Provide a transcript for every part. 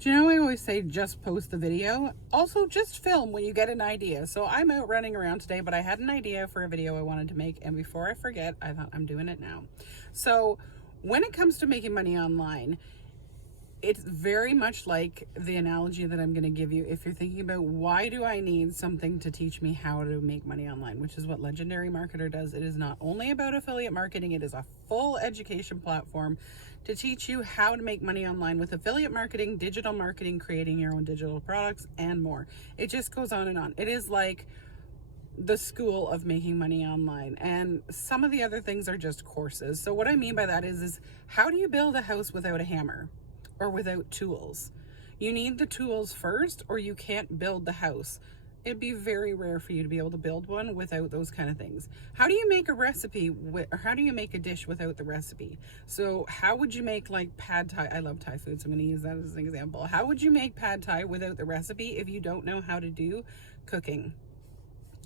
Do you know, I always say just post the video. Also, just film when you get an idea. So I'm out running around today, but I had an idea for a video I wanted to make. And before I forget, I thought I'm doing it now. So when it comes to making money online, it's very much like the analogy that I'm going to give you. If you're thinking about why do I need something to teach me how to make money online, which is what Legendary Marketer does. It is not only about affiliate marketing, it is a full education platform to teach you how to make money online with affiliate marketing, digital marketing, creating your own digital products, and more. It just goes on and on. It is like the school of making money online, and some of the other things are just courses. So what I mean by that is how do you build a house without a hammer or without tools? You need the tools first, or you can't build the house. It'd be very rare for you to be able to build one without those kind of things. How do you make a recipe or how do you make a dish without the recipe? So how would you make like pad thai? I love Thai food, so I'm going to use that as an example. How would you make pad thai without the recipe if you don't know how to do cooking?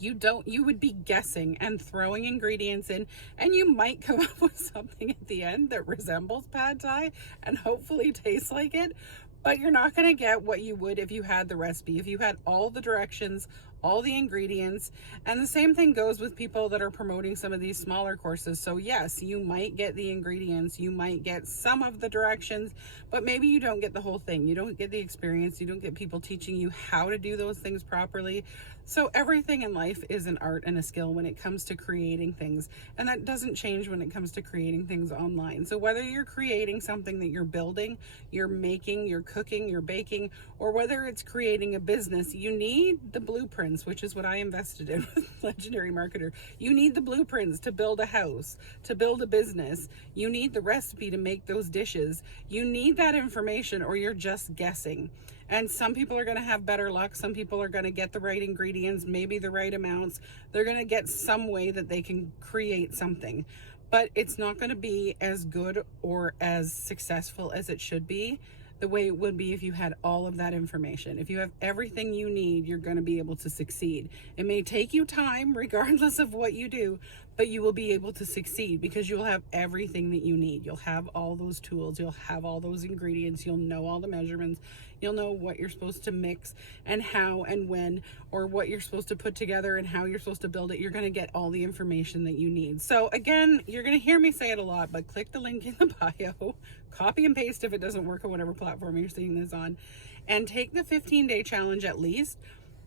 You would be guessing and throwing ingredients in, and you might come up with something at the end that resembles pad thai and hopefully tastes like it, but you're not going to get what you would if you had the recipe, if you had all the directions, all the ingredients. And the same thing goes with people that are promoting some of these smaller courses. So yes, you might get the ingredients, you might get some of the directions, but maybe you don't get the whole thing. You don't get the experience, you don't get people teaching you how to do those things properly. So everything in life is an art and a skill when it comes to creating things, and that doesn't change when it comes to creating things online. So whether you're creating something that you're building, you're making, you're cooking, you're baking, or whether it's creating a business, you need the blueprints, which is what I invested in with Legendary Marketer. You need the blueprints to build a house, to build a business. You need the recipe to make those dishes. You need that information, or you're just guessing. And some people are going to have better luck. Some people are going to get the right ingredients, maybe the right amounts. They're going to get some way that they can create something, but it's not going to be as good or as successful as it should be, the way it would be if you had all of that information. If you have everything you need, you're going to be able to succeed. It may take you time, regardless of what you do, but you will be able to succeed because you'll have everything that you need. You'll have all those tools, you'll have all those ingredients, you'll know all the measurements, you'll know what you're supposed to mix and how and when, or what you're supposed to put together and how you're supposed to build it. You're going to get all the information that you need. So again, you're going to hear me say it a lot, but click the link in the bio, copy and paste if it doesn't work on whatever platform you're seeing this on, and take the 15-day challenge at least.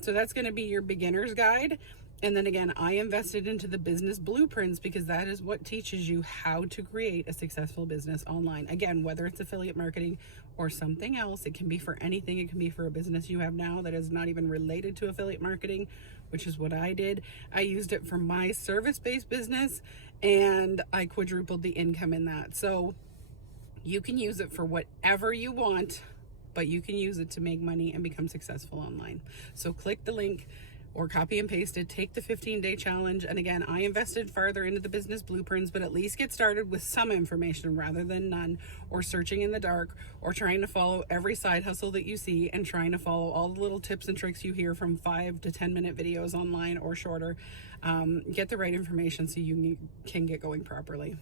So that's going to be your beginner's guide. And then again, I invested into the business blueprints because that is what teaches you how to create a successful business online. Again, whether it's affiliate marketing or something else, it can be for anything. It can be for a business you have now that is not even related to affiliate marketing, which is what I did. I used it for my service-based business and I quadrupled the income in that. So you can use it for whatever you want, but you can use it to make money and become successful online. So click the link or copy and paste it, take the 15-day challenge. And again, I invested farther into the business blueprints, but at least get started with some information rather than none, or searching in the dark, or trying to follow every side hustle that you see and trying to follow all the little tips and tricks you hear from 5 to 10 minute videos online or shorter. Get the right information so you can get going properly.